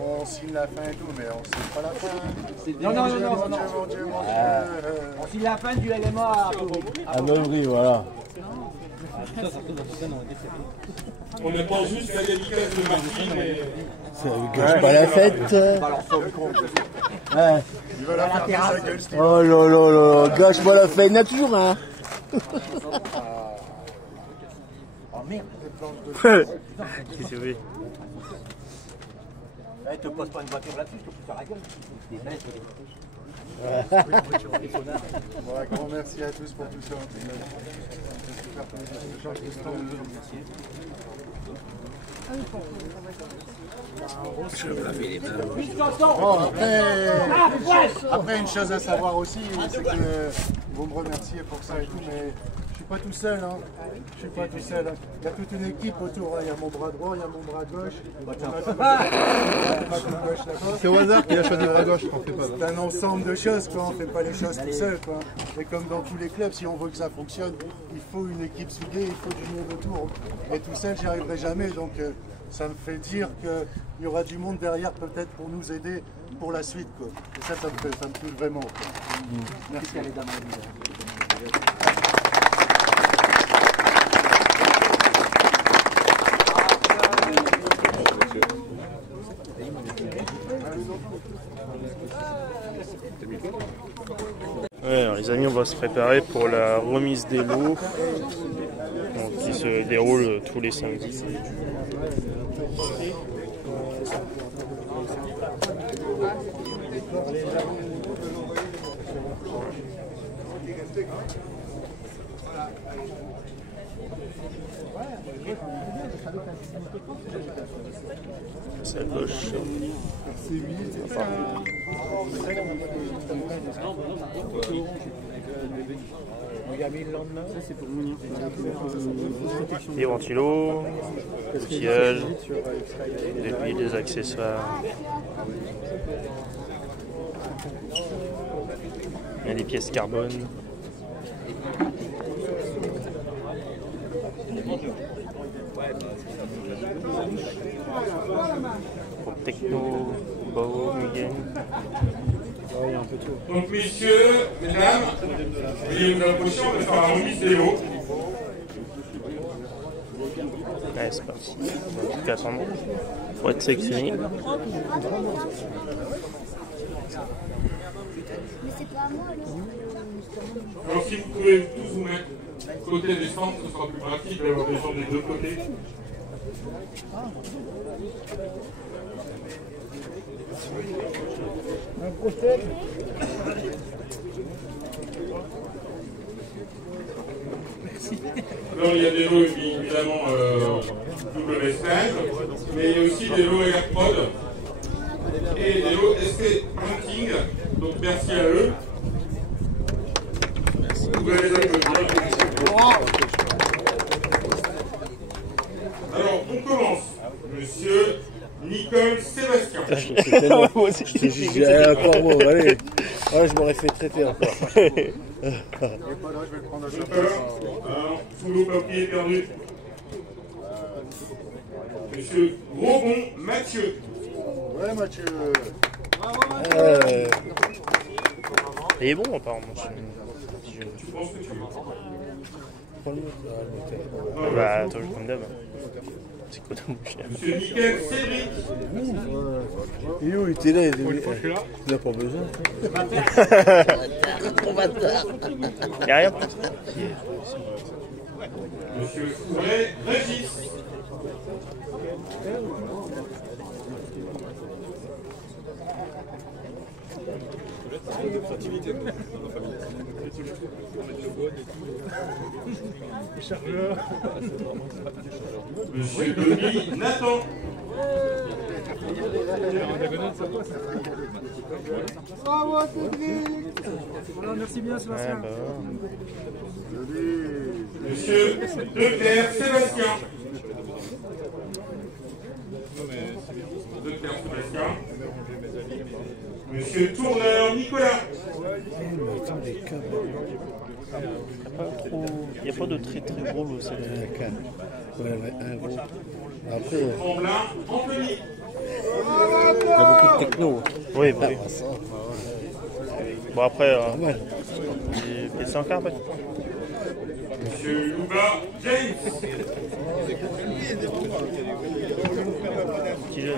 on signe la fin et tout, mais on signe pas la fin. Non. On signe la fin du LMA à Beuvry, voilà. On n'a pas juste la dédicace de Martine, mais... Ça gâche pas la fête. Ouais. Il va la faire de sa gueule, Steve. Oh là, gâche pas la fête, il y en a toujours un. Oh merde. Qu'est-ce que c'est? Eh, te pose pas une voiture là-dessus, je te pousse à la gueule. Des bêtes. Bon, un grand merci à tous pour tout ça. Je vais me laver les mains. Bon, après, une chose à savoir aussi, c'est que vous me remerciez pour ça et tout, mais je suis pas tout seul. Hein. Je suis pas tout seul. Hein. Il y a toute une équipe autour. Hein. Il y a mon bras droit, il y a mon bras gauche. C'est au hasard qu'il a choisi bras gauche. C'est un ensemble de choses, quoi. On ne fait pas les choses tout seul, quoi. Et comme dans tous les clubs, si on veut que ça fonctionne, il faut une équipe soudée, il faut du monde autour. Et tout seul, j'y arriverai jamais. Donc ça me fait dire qu'il y aura du monde derrière peut-être pour nous aider pour la suite, quoi. Et ça me touche vraiment. Quoi. Merci. Ouais, alors les amis, on va se préparer pour la remise des lots qui se déroule tous les samedis. C'est à gauche. Des ventilos, outillage, des huiles, des accessoires. Il y a des pièces carbone. Pour Techno, Bao, Mugen. Donc messieurs, mesdames, veuillez vous approcher, on va faire la remise des lots. Ouais, c'est parti. On va tout attendre pour être sélectionné. Mais c'est pas à moi, là. Alors si vous pouvez tous vous mettre côté des stands, ce sera plus pratique d'avoir des gens des deux côtés. Alors il y a des lots évidemment WSN, mais il y a aussi des lots AirProd et des lots ST Hunting, donc merci à eux. Vous pouvez les applaudir. Alors on commence, monsieur Nicole Sébastien. Moi aussi, encore bon, allez. Ah, je m'aurais fait traiter encore. Sous l'eau papier perdu. Monsieur Grosbon Mathieu. Ouais, Mathieu. Il est bon, apparemment. Tu penses que tu veux? Bah, attends, je prends d'hab. C'est quoi ta bouche? Monsieur Nickel Cédric. Et où il était là, il n'a pas besoin. Il n'y a rien. Monsieur Souret Régis. Monsieur Denis Nathan. Bravo, Cédric. Voilà, merci bien, Sébastien. Monsieur Leclerc Sébastien. Leclerc Sébastien. Monsieur Tourneur Nicolas. Il n'y a pas de très très gros lot, c'est Ouais, un gros. Après, Tremblin Anthony. avec nous. Oui, bah oui. Ça, Bon, après, normal. il est en quart, peut-être. Monsieur Louba James. Petit jeu.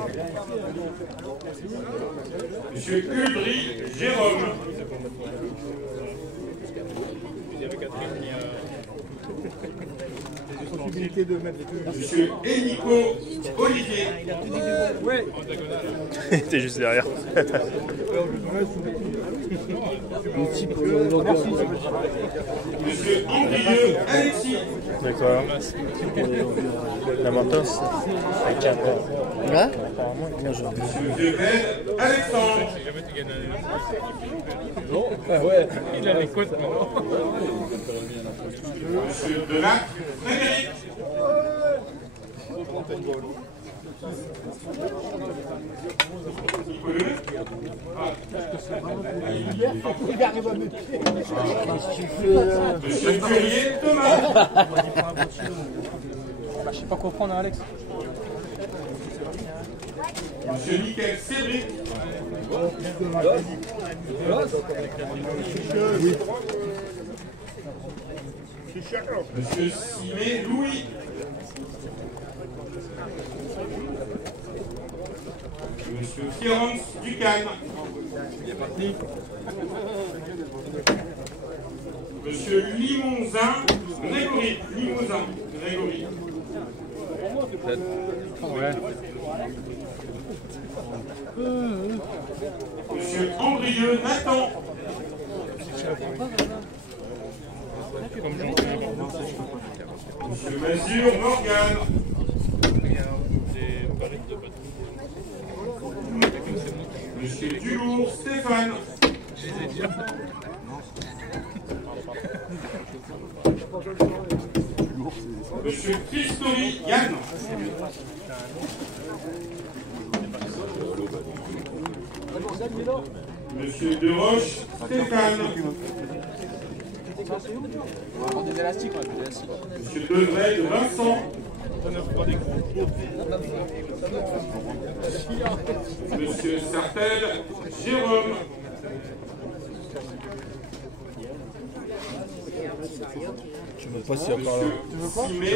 Monsieur Udry Jérôme. Possibilité de mettre les deux. Monsieur Enrico Olivier. T'es juste derrière. Monsieur Andrieux Alexis. D'accord. La Martos. Hein? Monsieur Zebed Alexandre. Il a les côtes maintenant. Monsieur Delac Frédéric. Monsieur Durier Thomas. Je sais pas quoi prendre, hein, Alex. Monsieur Michael Cédric. Monsieur Simé Louis. Monsieur Florence Ducan. Monsieur Limonzin Grégory. Limousin Grégory. Monsieur Andrieux Nathan. Monsieur Mazur Morgane. Monsieur Dulour Stéphane. Monsieur Christori Yann. Monsieur Deroche Stéphane. Des élastiques, ouais, des élastiques. Monsieur Devray de Vincent. Monsieur Sartel Jérôme. Je ne sais pas s'il y a encore là. Monsieur Simé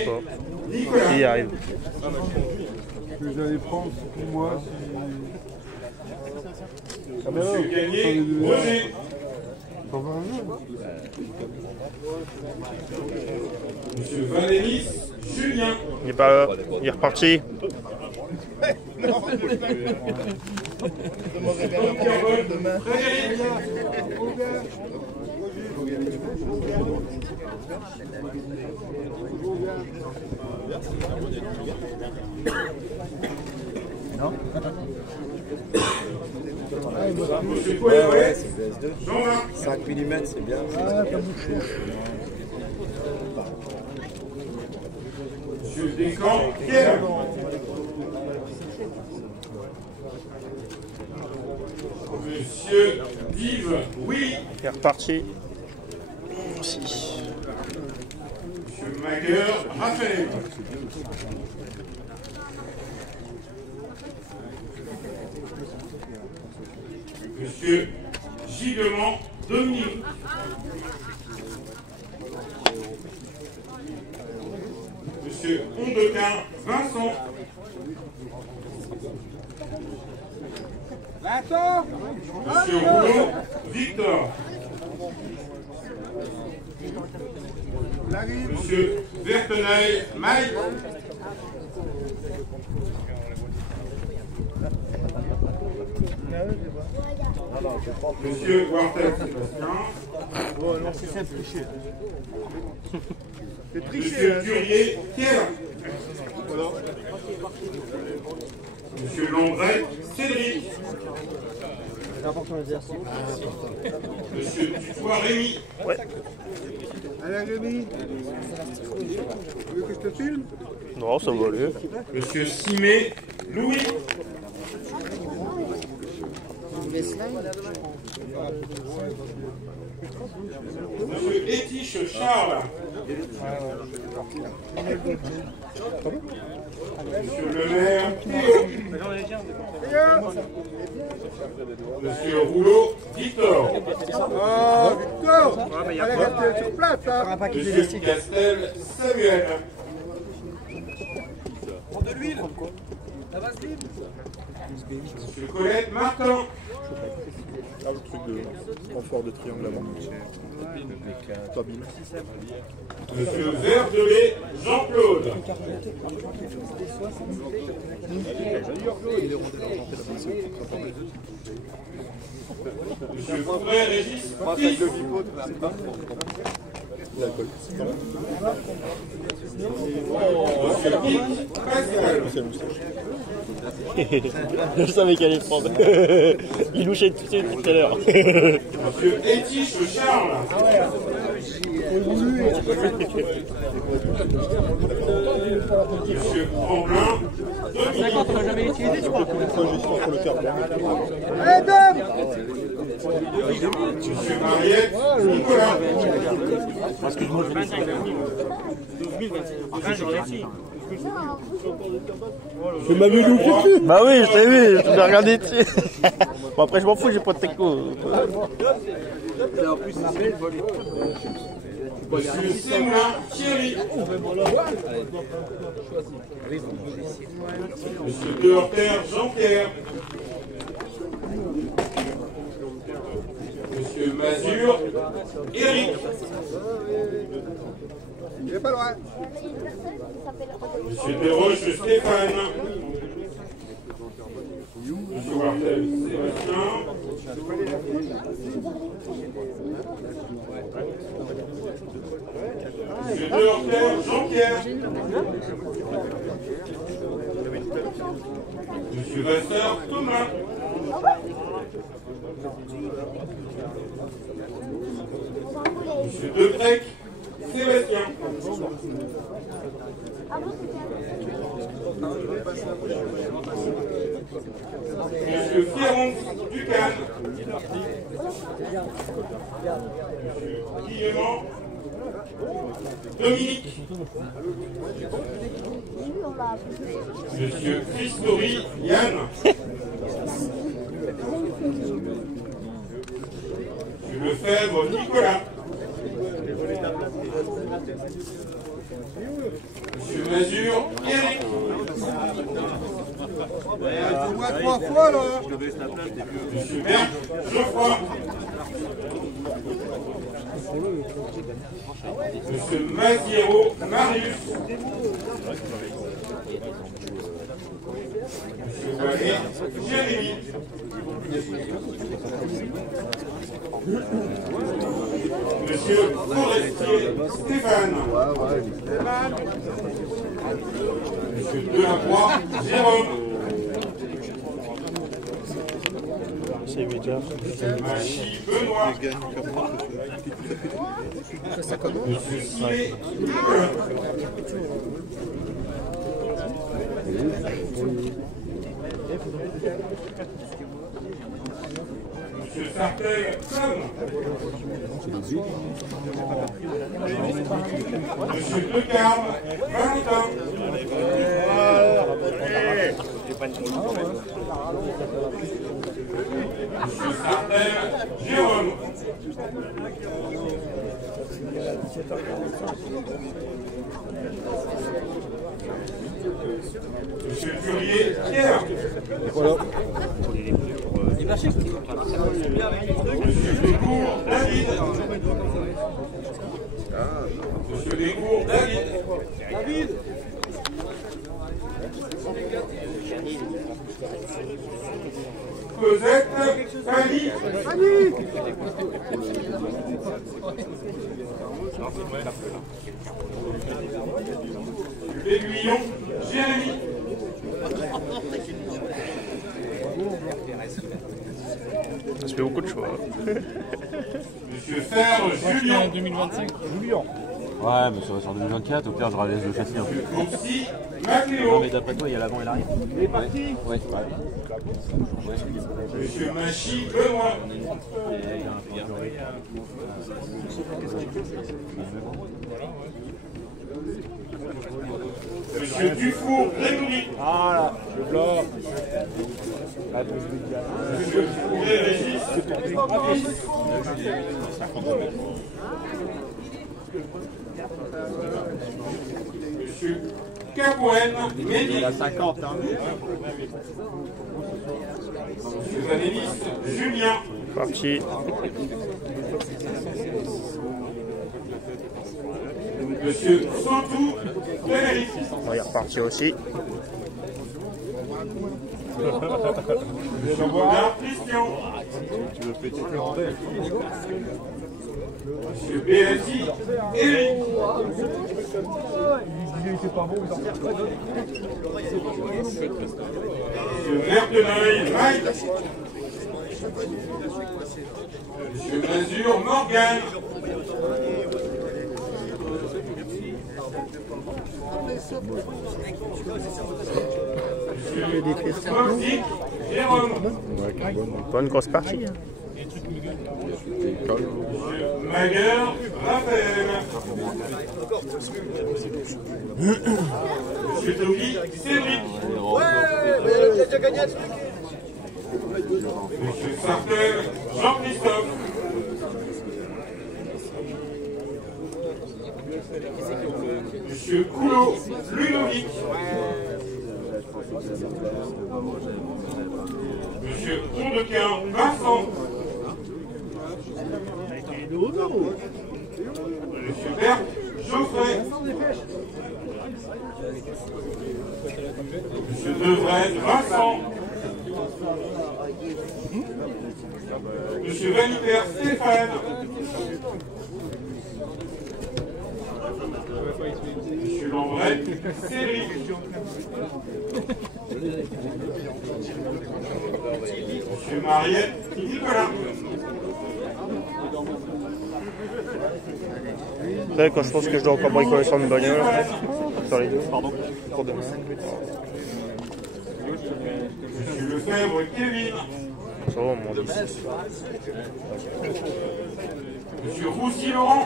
Il Nicolas. y arrive. Que vous allez prendre pour moi si. Monsieur Gagné Roger. Monsieur Valéris Julien. Il est pas là. Il est reparti. Frédéric. Monsieur Poiret. Jean-Marc. 5 mm, c'est bien. Monsieur Descamps Pierre. Monsieur Dive oui. Il est reparti. Aussi. Monsieur Magueur Raphaël. Monsieur Gigement Dominique. Monsieur Ondequin Vincent. Monsieur Rouleau Victor. Monsieur Vertenaille Mike. Monsieur Wartel Sébastien. Monsieur Durier Pierre. Monsieur Landré Cédric. Monsieur Dufoy Rémy. Ouais. Allez, Rémi. Tu veux que je te filme? Non, ça va aller. Monsieur Simé Louis. Monsieur Étiche Charles. Monsieur le maire Théo. Monsieur Rouleau, Victor. Oh, Victor! Elle est restée sur place, hein! Monsieur Castel, Samuel. Monsieur Colette, Martin. Ah, le truc de renfort de triangle avant. Pas bien. Monsieur Verdelet, Jean-Claude. Monsieur Fouret, Régis, Fils. Monsieur Guy, Pascal. Je savais qu'elle allait le prendre. Il louchait tout à l'heure. Monsieur Étiche, Charles. Monsieur Tremblin, Dominique. On n'a jamais utilisé, je crois. Allez, Dom! Monsieur Mariette, Nicolas. Je m'avais loupé dessus. Bah oui, je t'ai vu, je t'ai regardé dessus. Bon, après, je m'en fous, j'ai pas de teco. Monsieur Sémoulin, Thierry. Monsieur Dehorter, Jean-Pierre. Monsieur Mazur, Eric. Il est pas loin. Monsieur Desroches, Stéphane. Monsieur Wartel, Sébastien. Monsieur Dehorter, Jean-Pierre. Monsieur Vasseur, Thomas. Monsieur Debrec, Sébastien. Monsieur Fierron, Ducan. Monsieur Guillemont, Dominique. Monsieur Christori, Yann. Monsieur Lefebvre, Nicolas. Monsieur Mazur, Eric. Tu vois 3 fois, là! Monsieur Berck, Geoffroy. Monsieur Maziero, Marius. Monsieur Wallet, Jérémy. Monsieur Forestier, Stéphane. Monsieur Delacroix, Jérôme. C'est 8 heures. Machy, Benoît. Monsieur Sillet, Nicolas. Monsieur Sartel, Sam. Monsieur Decarme, Valentin. Monsieur Sartel, Jérôme. Monsieur Furier, Pierre. Monsieur Descours, David. Monsieur Descours, David. Cosette, Fanny. L'Aiguillon, Jérémy. Ça se fait beaucoup de choix. Monsieur Ferre, Julien. 2025. Ouais, mais ça va sur 2024, au pire je laisse le châssis un peu. Aussi, Mathéo. Mais d'après toi, il y a l'avant et l'arrière. Il est parti! Ouais. Monsieur Machy, Benoît. Monsieur Dufour, Grégory. Ah là, le blanc. Monsieur Régis. Monsieur Cabouenne, Mehdi. Il a 50, hein. Monsieur Vanélis, Julien. Parti. Monsieur Sautou, Frédéric. On est reparti aussi. Monsieur Godard, Christian. Tu veux péter le bordel. Monsieur BSI, Eric. Monsieur Merteneuil, Mike. Monsieur Mazur, Morgan. Monsieur Moxic, Jérôme. Bonne grosse partie. Hein. Magueur, Raphaël. Monsieur Toki, Cédric. Monsieur Sartel, Jean-Christophe. Monsieur Coulot, Ludovic. Monsieur Condequin, Vincent. Monsieur Berthe, Geoffrey. Monsieur Devraine, Vincent. Monsieur Vanipère, Stéphane. Monsieur Lambret, Cédric. Monsieur Mariette, Nicolas. Après, quand je pense que je dois encore bricoler sur une bagnole, sur les deux, pardon, pour demain. Monsieur Lefebvre, Kevin. Ça va, mon Dieu. Monsieur Roussy, Laurent.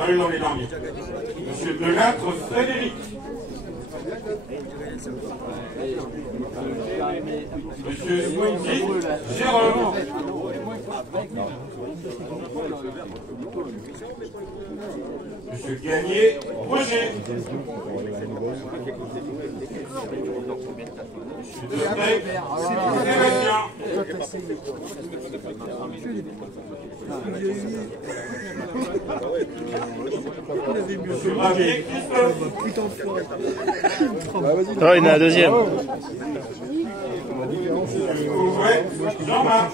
Allez dans les derniers. Monsieur Delattre, Frédéric. Monsieur Swinzik, Jérôme. Monsieur Gagné, Roger. Monsieur Debrec, Sébastien. Monsieur Ravier, Christophe. Ah, il y en a la deuxième. Monsieur Couvret, Jean-Marc.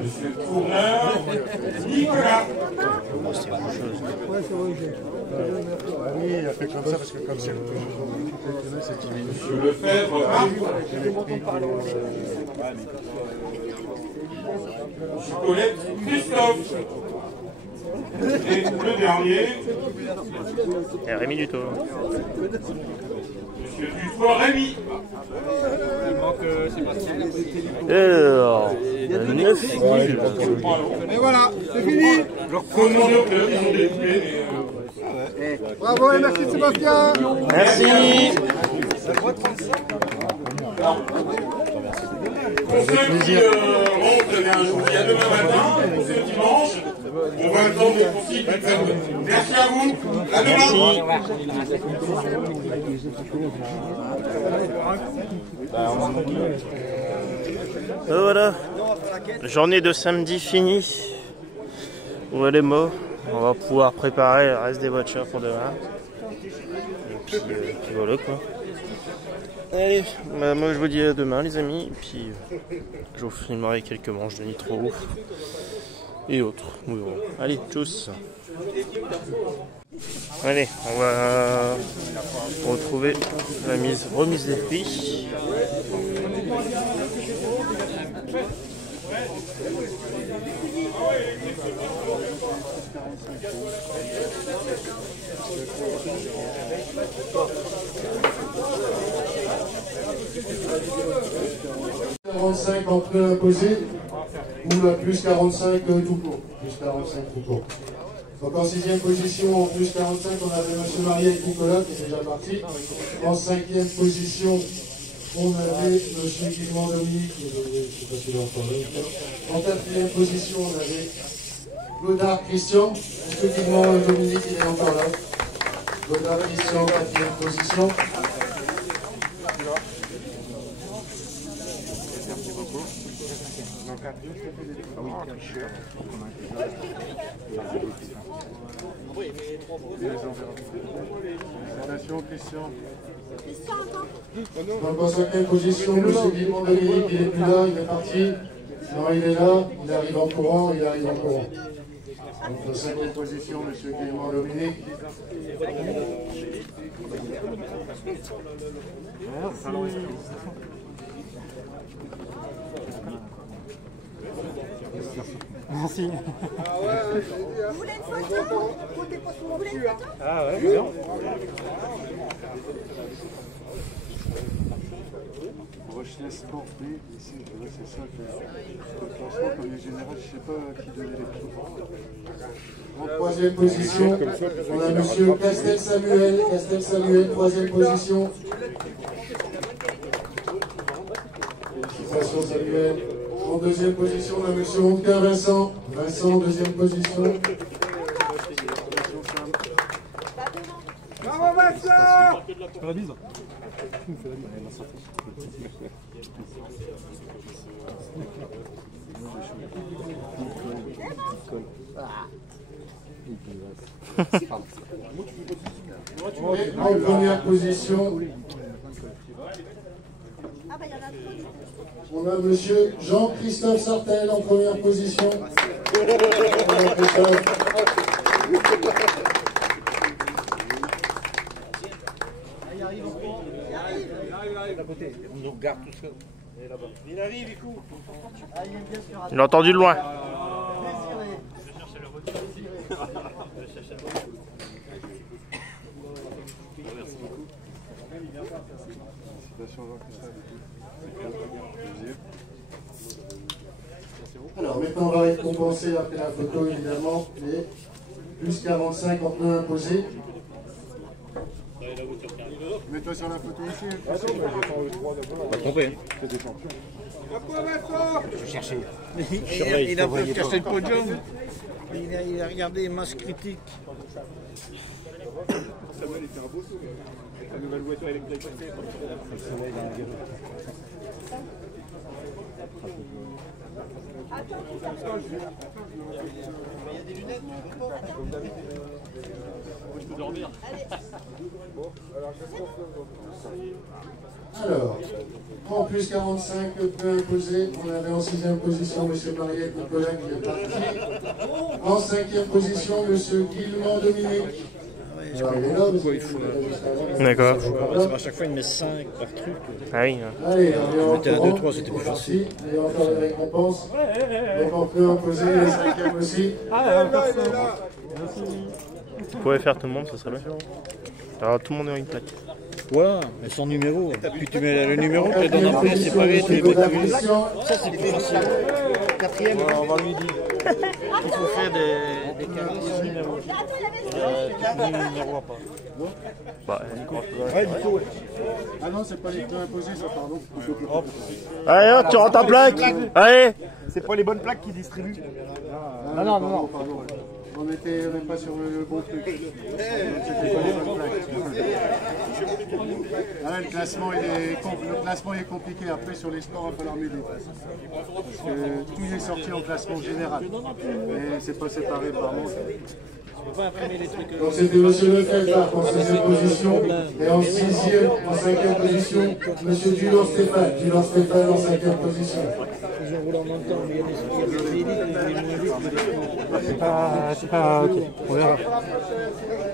Monsieur Tourneur, Nicolas. Oui, il a fait comme ça parce que comme c'est le c'est timide. Monsieur Lefebvre, Marc. Monsieur Colette, Christophe. Et le dernier, Et Rémi Duto. Monsieur Dufour, Rémi. Alors, 9 000. Et voilà, c'est fini. Bravo et merci Sébastien. Merci. Pour ceux qui rentrent, il y a demain matin, pour ce dimanche, on va attendre pour s'y faire. Merci à vous. À demain. Voilà. Journée de samedi finie. Où elle est morte. On va pouvoir préparer le reste des voitures pour demain. Et puis voilà quoi. Allez, bah, moi je vous dis à demain les amis. Et puis je vous filmerai quelques manches de nitro et autres. Oui, bon. Allez, tchuss. Allez, on va retrouver la remise des prix. En pneu imposé, ou la plus 45 tout court. Plus 45 tout court. Donc en 6e position, en plus 45, on avait M. Mariel avec Nicolas qui est déjà parti. En 5e position, on avait M. Guillemont Dominique, je ne sais pas s'il est encore là. En 4e position, on avait Godard Christian. M. Guillemont Dominique, il est encore là. Godard Christian, 4e position. Christian. Donc en 5e position, M. Guillemont Dominique, il n'est plus là, il est parti. Non, il est là, il arrive en courant, il arrive en courant. Donc en 5e position, M. Guillemont Dominique. Merci. Vous voulez une photo? Vous voulez une photo? Ah ouais, bien. Rochelet Sport B, ici, je dirais que c'est ça que le classement comme les généraux, je ne sais pas qui donnait les prix. En 3e position, on a M. Castel Samuel. Castel Samuel, 3e position. Félicitations Samuel. En 2e position, on a M. Ronquin Vincent. Vincent, 2e position. Bravo Vincent! Fais la bise. Et en première position, on a M. Jean-Christophe Sartel en première position. On nous regarde tout ça. Il arrive, écoute. Il a entendu de loin. Alors maintenant on va récompenser après la photo évidemment les plus 45 en pneus imposés. Mets-toi sur la photo aussi. Pas trompé. C'est des champions. Je cherchais. Il a un peu cassé le podium. Il a regardé les masses critiques. Samuel était un beau souvenir. Avec la nouvelle voiture électrique. Il y a des lunettes, je peux dormir. Alors, en plus 45 pneus imposés, on avait en 6e position M. Mariette Nicolas qui est parti. En 5e position, M. Guillemont Dominique. Alors, il est là, parce qu'il était juste avant. D'accord. À chaque fois, il met 5 par truc. Ah oui. Allez, on est en mettais à courant. 2-3, c'était plus facile. Il y a encore des récompenses. Donc en pneus imposés, le 5e aussi. Vous pouvez faire tout le monde, ça serait bien. Alors tout le monde a une plaque. Voilà, mais sans numéro. Puis tu mets le numéro, tu le donnes En après, c'est pareil, tu les mets Godard tous les. Christian. Ça, c'est plus facile. 4e, on va lui dire. Il faut faire des carrés sans numéro. Numéro pas. Bah, Ah non, c'est pas les pneus imposés, ça, pardon. allez, hop, tu rends ta plaque. Allez. C'est pas les bonnes plaques qui distribuent. Ah non, non, pardon. On n'est pas sur le bon truc. C'était pas les bonnes plaques. Ah, le classement il est compliqué. Après, sur les sports, il va falloir m'aider. Parce que tout est sorti en classement général. Mais c'est pas séparé par manche. Donc c'était M. Lefebvre en 6e position. Et en 6e, en 5e position, M. Dulon-Stéphane. Dulon-Stéphane en 5e position. Ils ont roulé en même temps, mais il y a des élites, il y a des moins vite. C'est pas ok. On verra.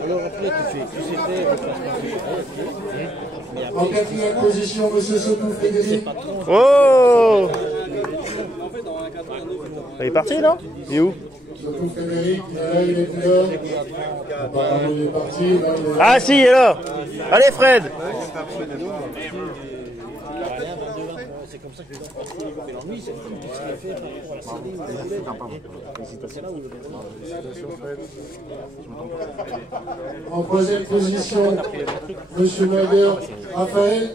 Alors après, tu sais faire. En 4e position, M. Sotou Frédéric. Oh. Il est parti là? Il est où? Sotou Frédéric, il est là, il est plus là. Apparemment, il est parti. Là, il est là. Ah si, il est là. Allez Fred. C'est comme pour ça que je les ai mais l'ennui, c'est tout ce qu'il a fait par rapport à En troisième position, Monsieur Mader, Raphaël.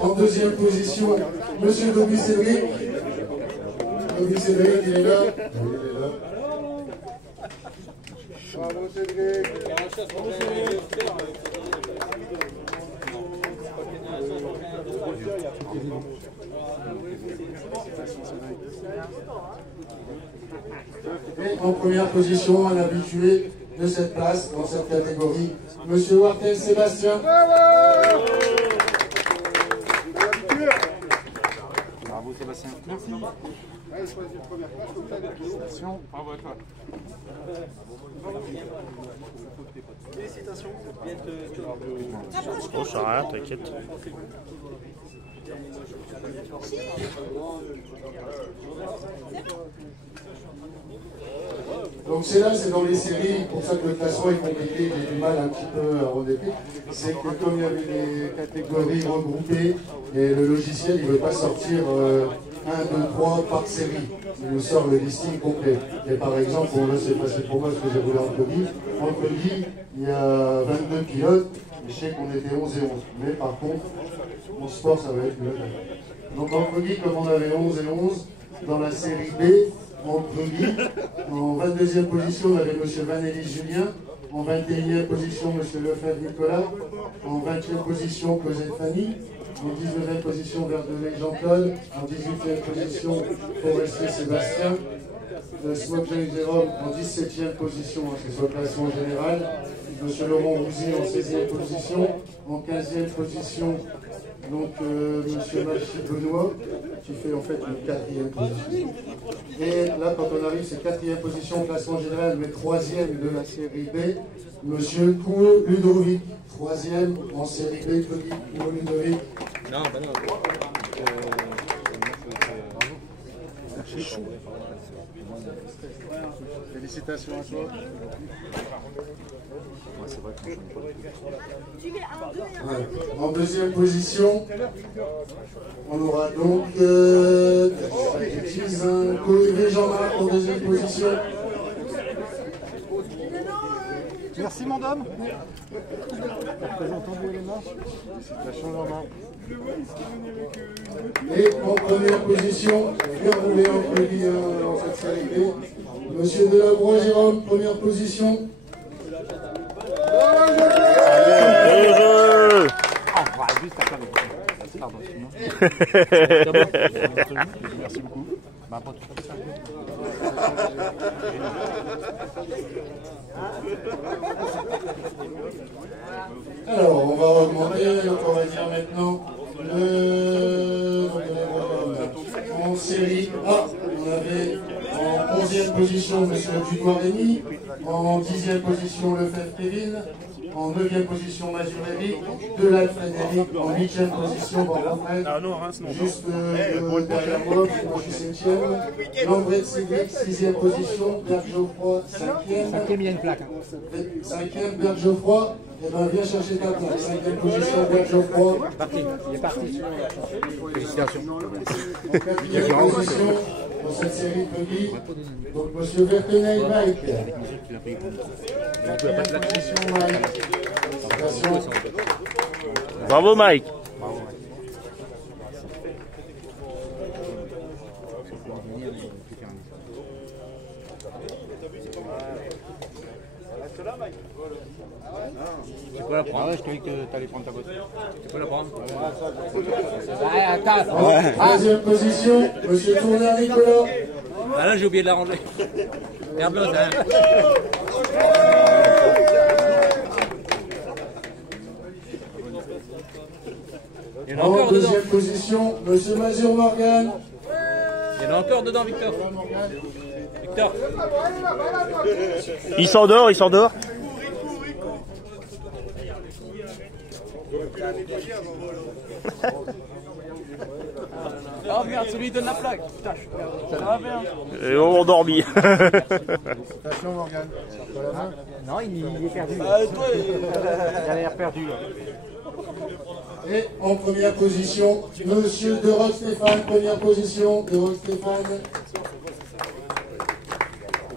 En deuxième position, Monsieur Domi Cédric. Domi Cédric, il est là. Il est là. Bravo Cédric. Et en première position, un habitué de cette place dans cette catégorie, Monsieur Wartel Sébastien. Bravo Sébastien. Merci. Allez, choisis une première place, comme ça, félicitations. Bravo à toi. Félicitations. Oh, ça rien, t'inquiète. Donc c'est là, c'est dans les séries, pour ça que le classement est compliqué, j'ai du mal un petit peu à redéfinir. C'est que comme il y avait des catégories regroupées, et le logiciel il ne veut pas sortir 1, 2, 3 par série. Il nous sort le listing complet. Et par exemple, bon, là c'est facile pour moi parce que j'ai roulé en Cody. En Cody, il y a 22 pilotes, et je sais qu'on était 11 et 11. Mais par contre, en sport ça va être mieux. Donc en Cody, comme on avait 11 et 11, dans la série B, en Cody, en 22e position, on avait M. Vanelli Julien. En 21e position, M. Lefebvre Nicolas. En 20e position, Cosette Fanny. En 19e position, Verdelais Jean-Claude. En 18e position, Forestier Sébastien. Smoke Jérôme en 17e position, c'est sur le classement général. M. Laurent Rouzy en 16e position. En 15e position, donc M. Machi Benoît, qui fait en fait une 4e position. Et là, quand on arrive, c'est 4e position, classement général, mais 3e de la série B, M. Kouo Ludovic. 3e en série B, Kouo Ludovic. Non, bah non. C'est chaud. Félicitations à toi. En deuxième position, on aura donc Coïvé Jean-Marc en deuxième position. Merci mon dame. Représentant du LMA. Félicitations Jean-Marc. Et en première position, bien roulé en Cody dans cette série B, Monsieur Delabroix Jérôme, première position. Merci beaucoup. Alors, on va augmenter, on va dire maintenant en série A, on avait en 11e position M. Dubois-Rémy, en 10e position Lefebvre Kevin, en 9e position Mazurelli, Delal Frédéric, en 8e position Borromel, juste derrière moi, moi je suis 7e, Lambret Cédric, 6e position, Berg Geoffroy, 5e. 5e, il y a une plaque. 5e, Berg Geoffroy, et ben viens chercher ta place. 5e position, Berg Geoffroy. Il est parti. Félicitations. En 4e position, dans cette série de Cody, donc M. Vertenay Mike. 4e position, Mike. Félicitations. Bravo Mike. Tu peux la prendre. Ah ouais, je t'ai dit que t'allais prendre ta botte. Tu peux la prendre. Deuxième position, M. Tourneur Nicolas. Ah là, j'ai oublié de la ranger. Herblot, hein. Il y en a En encore dedans. deuxième position, M. Mazur Morgan. Il y en a encore dedans, Victor. Victor. Il s'endort, il s'endort. Oh merde, celui qui donne la plaque. Putain, ça va bien. Et on endormi. Attention Morgane. Non, il est perdu. Toi, Il a l'air perdu. Et en première position, Monsieur De Rock Stéphane, première position, De Rock Stéphane.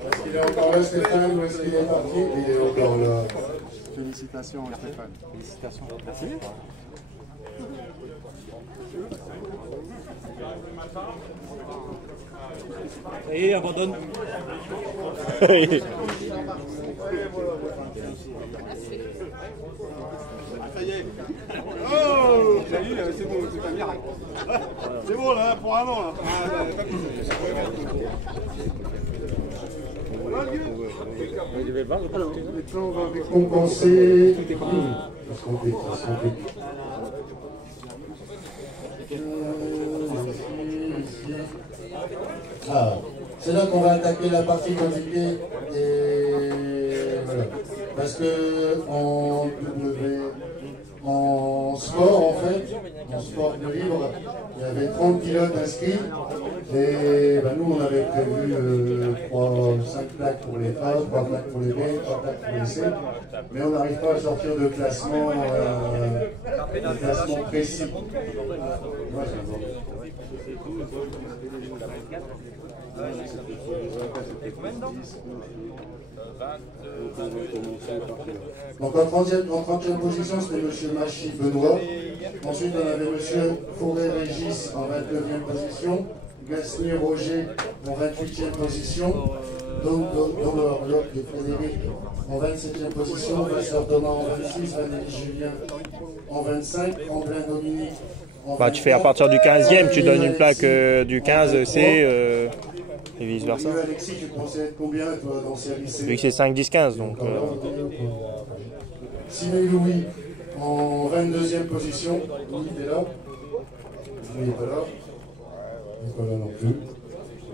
Est-ce qu'il est encore là Stéphane ou est-ce qu'il est parti? Il est encore là. Félicitations Stéphane. Félicitations. Merci. Ça y est, abandonne. Oh, c'est bon, c'est pas miracle. C'est bon là, pour un an là. On va récompenser. Ah, c'est là qu'on va attaquer la partie compliquée et voilà. Parce que en sport en fait, en sport de libre, il y avait 30 pilotes inscrits et ben, nous on avait prévu 5 plaques pour les A, 3 plaques pour les B, 3 plaques pour les C, mais on n'arrive pas à sortir de classement précis. Moi, donc en 30e position, c'était M. Machy Benoît. Ensuite, on avait M. Fauré-Régis en 29e position. Gasnier Roger en 28e position. Dorlot et Frédéric en 27e position. Vasseur Thomas en 26. Valérie Julien en 25. Amblin Dominique en 24. Bah, tu fais à partir du 15e, tu donnes une plaque du 15 C et vice versa. Alexis, tu pensais être combien toi dans série C? Vu que c'est 5, 10, 15 donc. Simé Louis en 22e position. Louis est là. Louis n'est pas là. Nicolas non plus.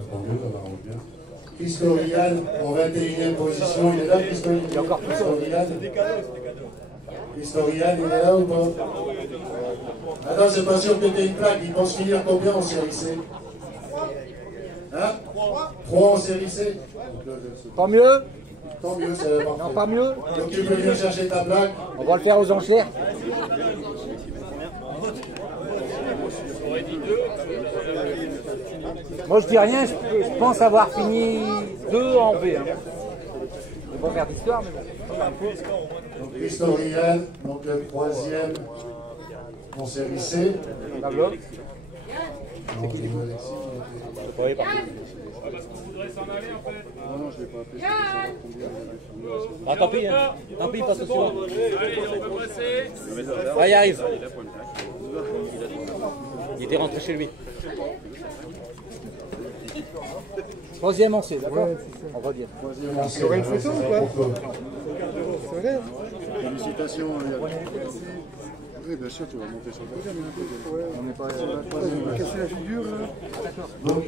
Tant mieux, ça m'arrange bien. Christo Rian en 21e position. Il est là, Christo Rian. Christo Rian, il est là ou pas? Attends, c'est pas sûr que tu aies une plaque. Il pense finir combien en série C? Hein? 3 en série C. Pas mieux? Tant mieux, ça va parfait. Non, pas mieux? Donc tu peux venir chercher ta plaque. On va le faire aux enchères. Moi je dis rien, je pense avoir fini 2 en B. Hein. Je vais pas faire d'histoire, mais bon. Donc Christo Rian, donc le 3e en série C. Tableau. C'est qui les Ah, tant pis, hein. Tant pis, passe au suivant. Allez, on peut passer. Ah, il arrive. Il était rentré chez lui. 3e en C, d'accord? On revient. Il y aurait une photo ou pas? C'est vrai. Félicitations. Oui, bien sûr, tu vas monter sur le podium. On n'est pas à casser la figure là. Donc,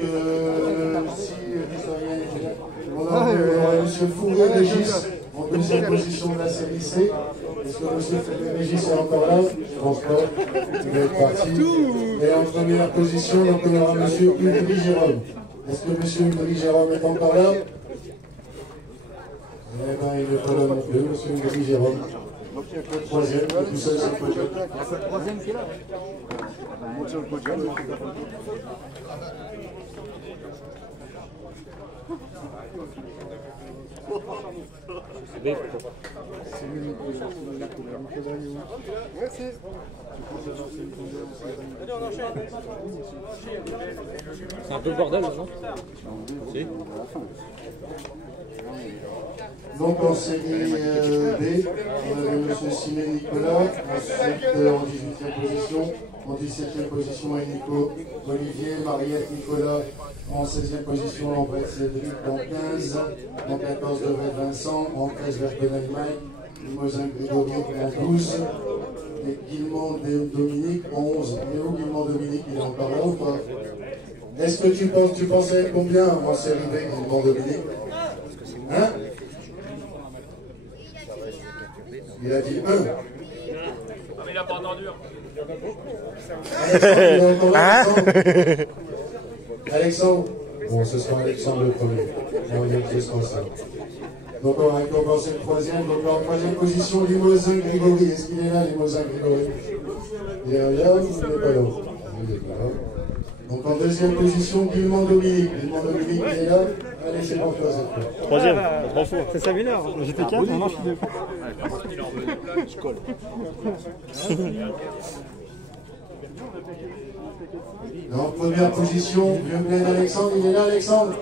si l'historien est là, on a M. Fauré-Régis en 2e position de la série C. Est-ce que M. Fauré-Régis est encore là? Je ne pense pas. Il va être parti. Et en première position, donc, on aura M. Udry Jérôme. Est-ce que M. Udry Jérôme est encore là? Eh bien, il n'est pas là non plus, M. Udry Jérôme. Donc il n'y a que le 3e, tout seul sur le podium. Il n'y a que le 3e qui est là. On monte sur le podium. Merci. C'est un peu le bordel, non? Si. Donc en série B, on avait M. Simé Nicolas, ensuite en 18e position, en 17e position Enrico Olivier, Mariette Nicolas, en 16e position Lambret Cédric, en 15, en 14 Devret Vincent, en 13 Verpenel Mike, Limosin Grégory en 12, et Guillemont Dominique en 11. Mais où Guillemont Dominique, il est encore là ou pas? Est-ce que tu pensais être combien en série B, Guillemont Dominique? Hein? Il a dit 1. Ah, mais il n'a pas entendu. Alexandre. Bon, ce sera Alexandre le premier. On va qui sera ça. Donc on va commencer le troisième. Donc en troisième position, Limousin Grégory. Est-ce qu'il est là, Limousin Grégory? Il est là ou il n'est pas là? Il est pas là. Donc en deuxième position, Guillemont Dominique. Guillemont Dominique, il est là. Allez, c'est pour toi cette fois. Troisième, trop fort. C'est ça, Villard. J'étais 4, maintenant je suis 2. Je colle. En première position, Vieux Alexandre, il est là, Alexandre?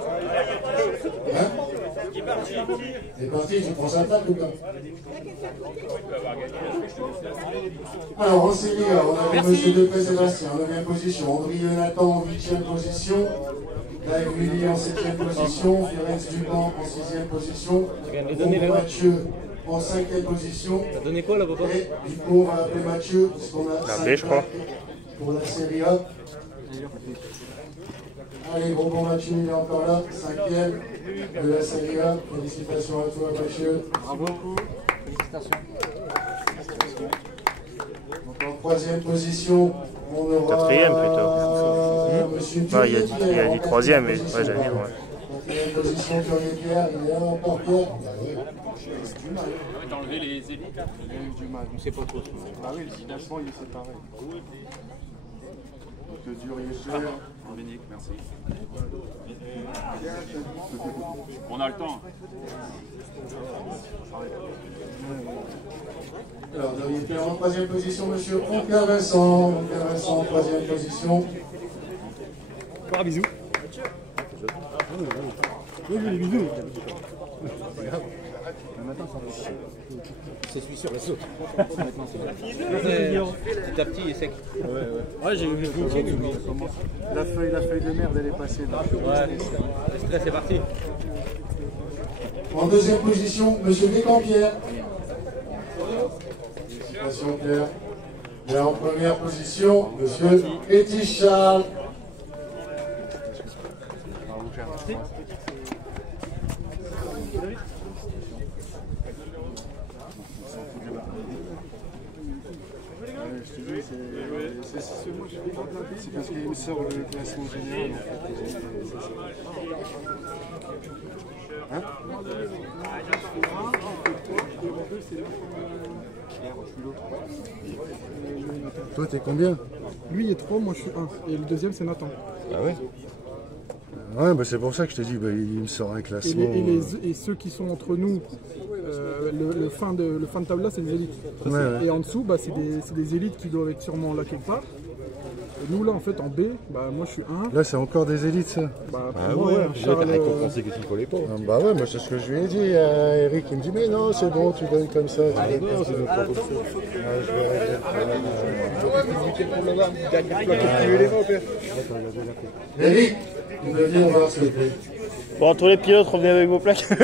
Hein? C'est parti, tu prends sa table ou pas? Alors, en série A, on a M. Depré-Sébastien en 9e position, Andrieux Nathan en 8e position, David Willy en 7e position, Férez Duban en 6e position, Romain Mathieu en 5e position. T'as donné quoi là, papa? Et du coup, on va appeler Mathieu, parce qu'on a 5 je crois. pour la série A. Allez, Bonbon Mathieu, il est encore là, 5e de la série A. Félicitations à toi, Mathieu. Bravo. Félicitations. Donc en 3e position, on aura... 4e plutôt. Monsieur Il a dit 3e, mais ouais, j'allais dire, ouais. 4e position, Thierry Pierre, il est là encore, Pierre. T'as enlevé les élites là? Il a eu du mal. On sait pas trop. Bah oui, le classement il est séparé. De Durier-Cher. Dominique, merci. On a le temps. Alors, Durier-Pierre en 3e position, monsieur Onca Vincent. Onca Vincent en 3e position. Encore un bisou. Oui, les bisous. C'est celui sur la saute. Petit à petit, il est sec. Ouais, j'ai eu le pied, lui. La feuille de merde, elle est passée. Là. Ouais, le stress est parti. En 2e position, monsieur Descampières. Félicitations, Pierre. Et en 1re position, monsieur Eti Charles. Je te dis, c'est parce qu'il me sort le classement général en fait. Hein? Toi, t'es combien? Lui il est 3, moi je suis 1. Et le deuxième c'est Nathan. Ah ouais? Ouais, bah c'est pour ça que je te dis, bah, il me sort un classement. Et ceux qui sont entre nous, le fin de table là, c'est des élites. Ouais, ouais. Et en dessous, bah, c'est des élites qui doivent être sûrement là quelque part. Et nous là, en fait, en B, bah, moi je suis 1. Là, c'est encore des élites, ça. Bah, Ah moi, ouais, Charles, j'ai compensé qu'il faut les pauvres. Ah, bah ouais, moi c'est ce que je lui ai dit à Eric. Il me dit, mais non, c'est bon, tu donnes comme ça. Tu donnes comme ça. Je vais régler. Eric, tu veux venir voir s'il te plaît. Bon, tous les pilotes, revenez avec vos plaques. Ah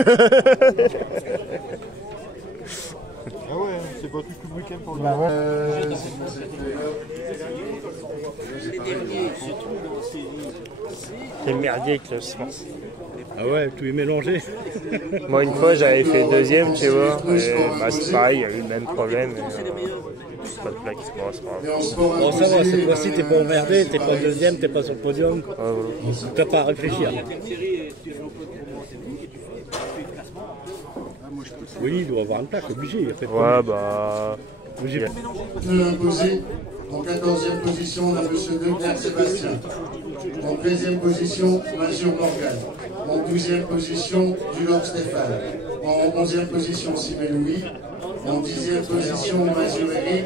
ouais, c'est pas tout le week-end pour le moment. C'est merdier, classement. Ah ouais, tout est mélangé. Moi, une fois, j'avais fait 2e, tu vois. Et bah, c'est pareil, il y a eu le même problème. Et, pas de plaque, c'est pas grave. Bon, ça va, cette fois-ci, t'es pas emmerdé, t'es pas 2e, t'es pas sur le podium. T'as pas à réfléchir. Oui, il doit avoir une plaque, obligé. Ouais, bah. Imposé. En 14e position, on a M. Depré-Sébastien. En 13e position, Mazur Morgan. En 12e position, Dulor Stéphane. En 11e position, Simé Louis. En 10e position, Mazur Eric.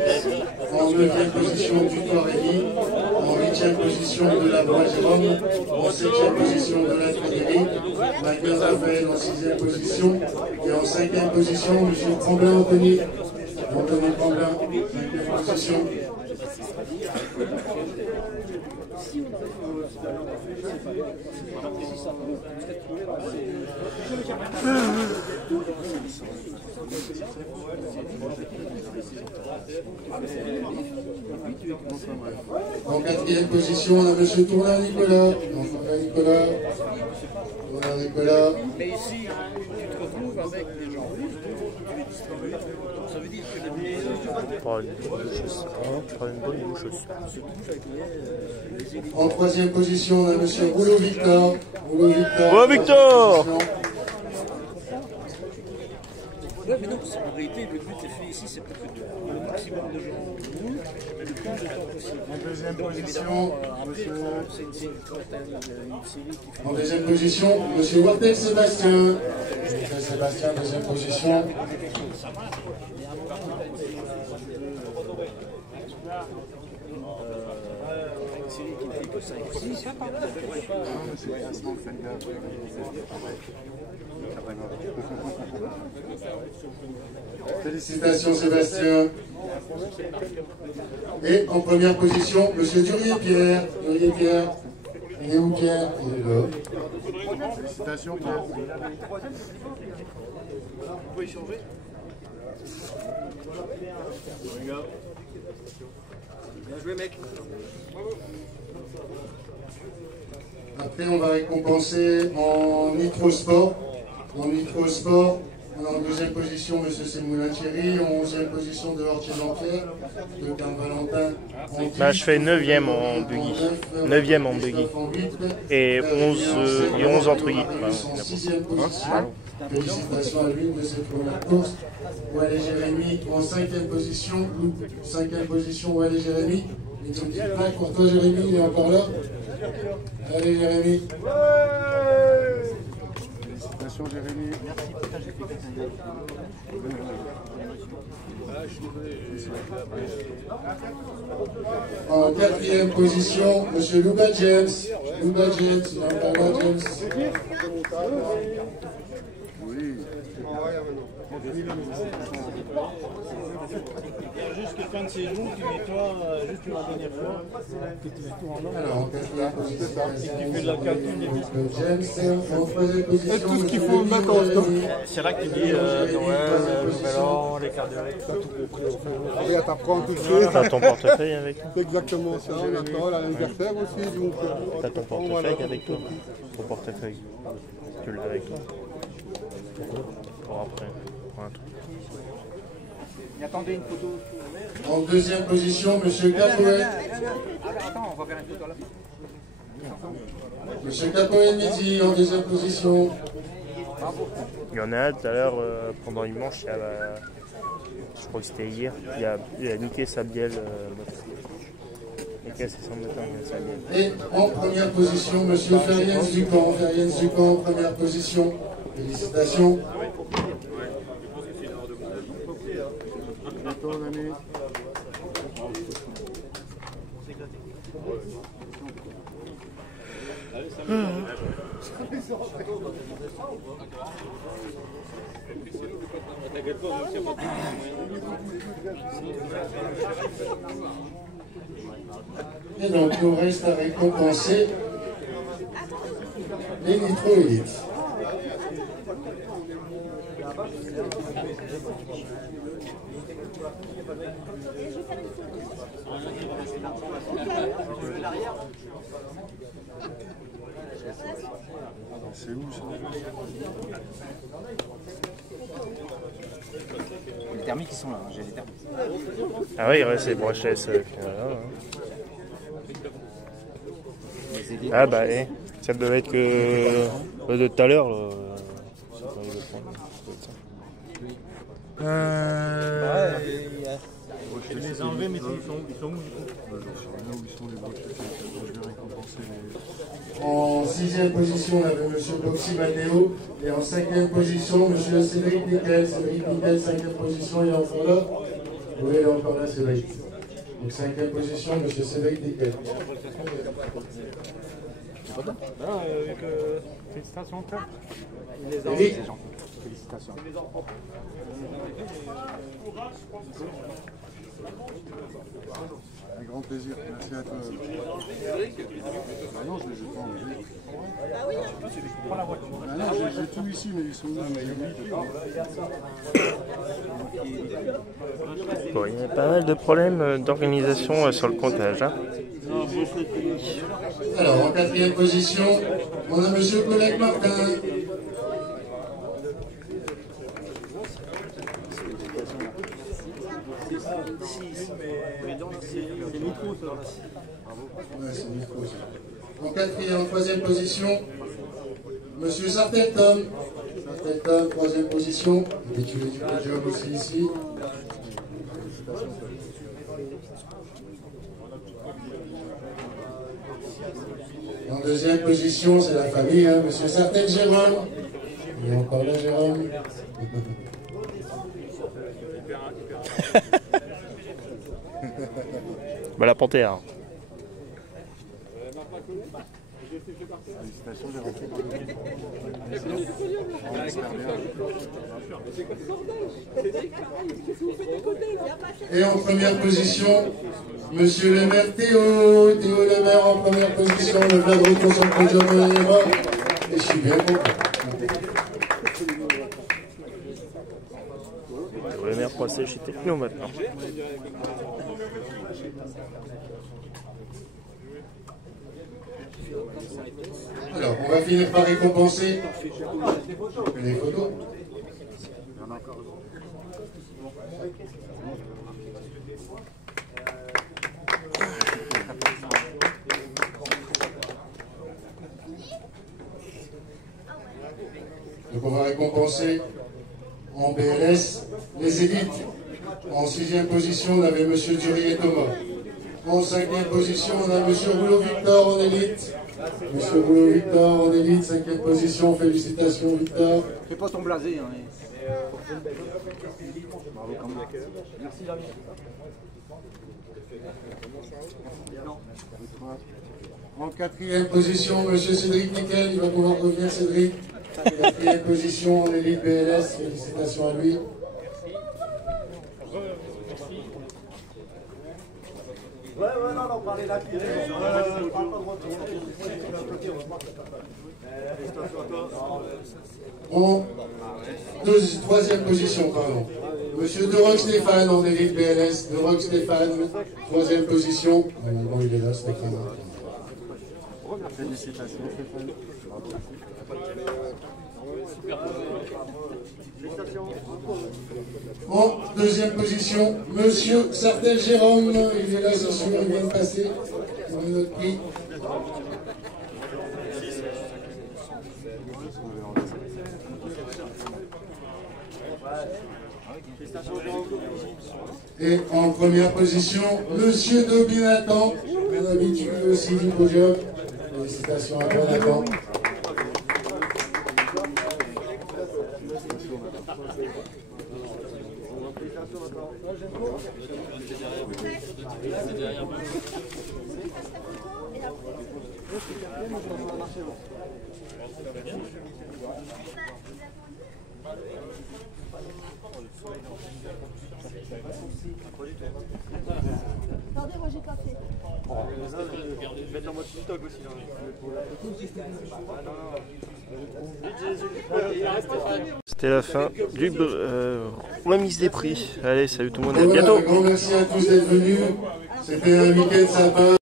En 9e position, Dutour Rémi. En 8e position, Delavoye Jérôme. En 7e position, Delavoye Frédéric. Michael Raphaël en 6e position. Et en 5e position, M. Tremblin Anthony. Anthony Tremblin, 5e position. En quatrième position, on a M. Tourlin Nicolas. Tourlin Nicolas. Mais ici, tu te retrouves avec des gens. Ça veut dire que en troisième position, on a M. Rouleau Victor. Rouleau Victor. Oui, mais non, en réalité, le but est fait ici, c'est pour que le maximum de gens roulent le plus de temps possible. En deuxième position, En deuxième position, M. Wartel Sébastien. Sébastien, deuxième position. Félicitations Sébastien. Et en première position, M. Durier-Pierre. Durier-Pierre. Il est où Pierre? Il est là. Félicitations Pierre. Vous pouvez changer. Bien joué mec. Après, on va récompenser en Nitrosport. En Nitrosport, on a en deuxième position M. Semoulin-Thierry, en 11e position de Hortier Jean-Pierre, de Carl-Valentin. Bah, je fais 9e en buggy. 9e en buggy. Et 11 en truggy. En 6e position. Félicitations à lui de cette première course. Wallet Jérémy en 5e position. 5e position, Wallet Jérémy. Une petite plaque pour toi, Jérémy, il est encore là. Allez, Jérémy. Félicitations, Jérémy. Merci. En 4e position, M. Luba James. Luba James, il est encore là, James. Oui. Il y a juste quelqu'un de ces jours qui nettoie juste la dernière fois. Alors, en 4e position, tu fais de la calcul James. En 3e position, tout ce qu'il faut mettre en stock. C'est là que tu dis Noël, Nouvel An, les cartes de récré. Et t'apprends tout de suite. T'as ton portefeuille avec toi? C'est exactement ça. On attend l'anniversaire aussi. Donc, T'as ton portefeuille avec toi? Ton portefeuille. Tu l'as avec toi? Pour après, pour un truc. Et attendez une photo. En 2e position, M. Capoët. Attends, on va faire une photo là. M. Capoët Midi, en 2e position. Il y en a un tout à l'heure, pendant une manche, je crois que c'était hier, il a niqué sa bielle. Il a cassé son moteur, sa bielle. Et en première position, M. Feriens Ducamp. Feriens Ducamp en première position. Félicitations. Bientôt, mon ami. Et donc, il nous reste à récompenser les Nitro-Élites. C'est où ça? Les thermiques ils sont là, j'ai les thermiques. Ah oui, ouais, c'est broché. Ah bah, ça devait être que de tout à l'heure. Je les ai enlevés, mais ils sont où du coup? J'en sais rien où ils sont les brochets. Je vais récompenser les... En 6e position, on avait M. Boxy Matteo. Et en 5e position, M. Cédric Nickel. Cédric Nickel, 5e position, il est encore là. Oui, il est encore là, Cédric. Donc 5e position, M. Cédric Nickel. félicitations, frère. Oui. Félicitations. Un grand plaisir, merci à toi. Ah non, je les ai pas enlevés. Ah non, j'ai tout ici, mais ils sont là. Bon, il y a pas mal de problèmes d'organisation sur le comptage. Hein. Alors, en quatrième position, on a monsieur Colette Martin. Ouais, c'est micro, ça. En troisième position, monsieur Sartel-Tom. Sartel-Tom, troisième position. Il est tué du podium aussi ici. En deuxième position, c'est la famille, hein, monsieur Sartel-Jérôme. Il est encore là, Jérôme. Bah, la panthère. Félicitations, Jérôme. Et en première position, monsieur le maire Théo le maire en première position, le vin de retour sur le podium de l'Éva. Et je suis bien content. Le maire passé chez Techno maintenant. Alors, on va finir par récompenser les photos. Donc on va récompenser en BLS les élites. En 6e position, on avait M. Durier Thomas. En 5e position, on a M. Rouleau Victor en élite. M. Rouleau Victor en élite, 5e position. Félicitations Victor. Fais pas ton blasé. Hein. Merci David. En 4e position, M. Cédric Nickel. Il va pouvoir revenir Cédric. 4e position en élite BLS. Félicitations à lui. Ouais, non, parlez là. En 3e position, pardon. Monsieur Deroc Stéphane en élite BLS. Deroc Stéphane, 3e position. Normalement, il est là, Stéphane. Félicitations, Stéphane. En 2e position, Monsieur Sartel-Jérôme, il est là, c'est sûr, il vient de passer. On a notre prix. Et en première position, Monsieur Dobinatan, un habitué aussi du podium. Félicitations à toi, Nathan. Attendez, moi j'ai pas fait. Mettre en mode TikTok aussi. C'était la fin du remise des prix. Allez, salut tout le monde et à bientôt. Un grand merci à tous d'être venus. C'était un week-end sympa.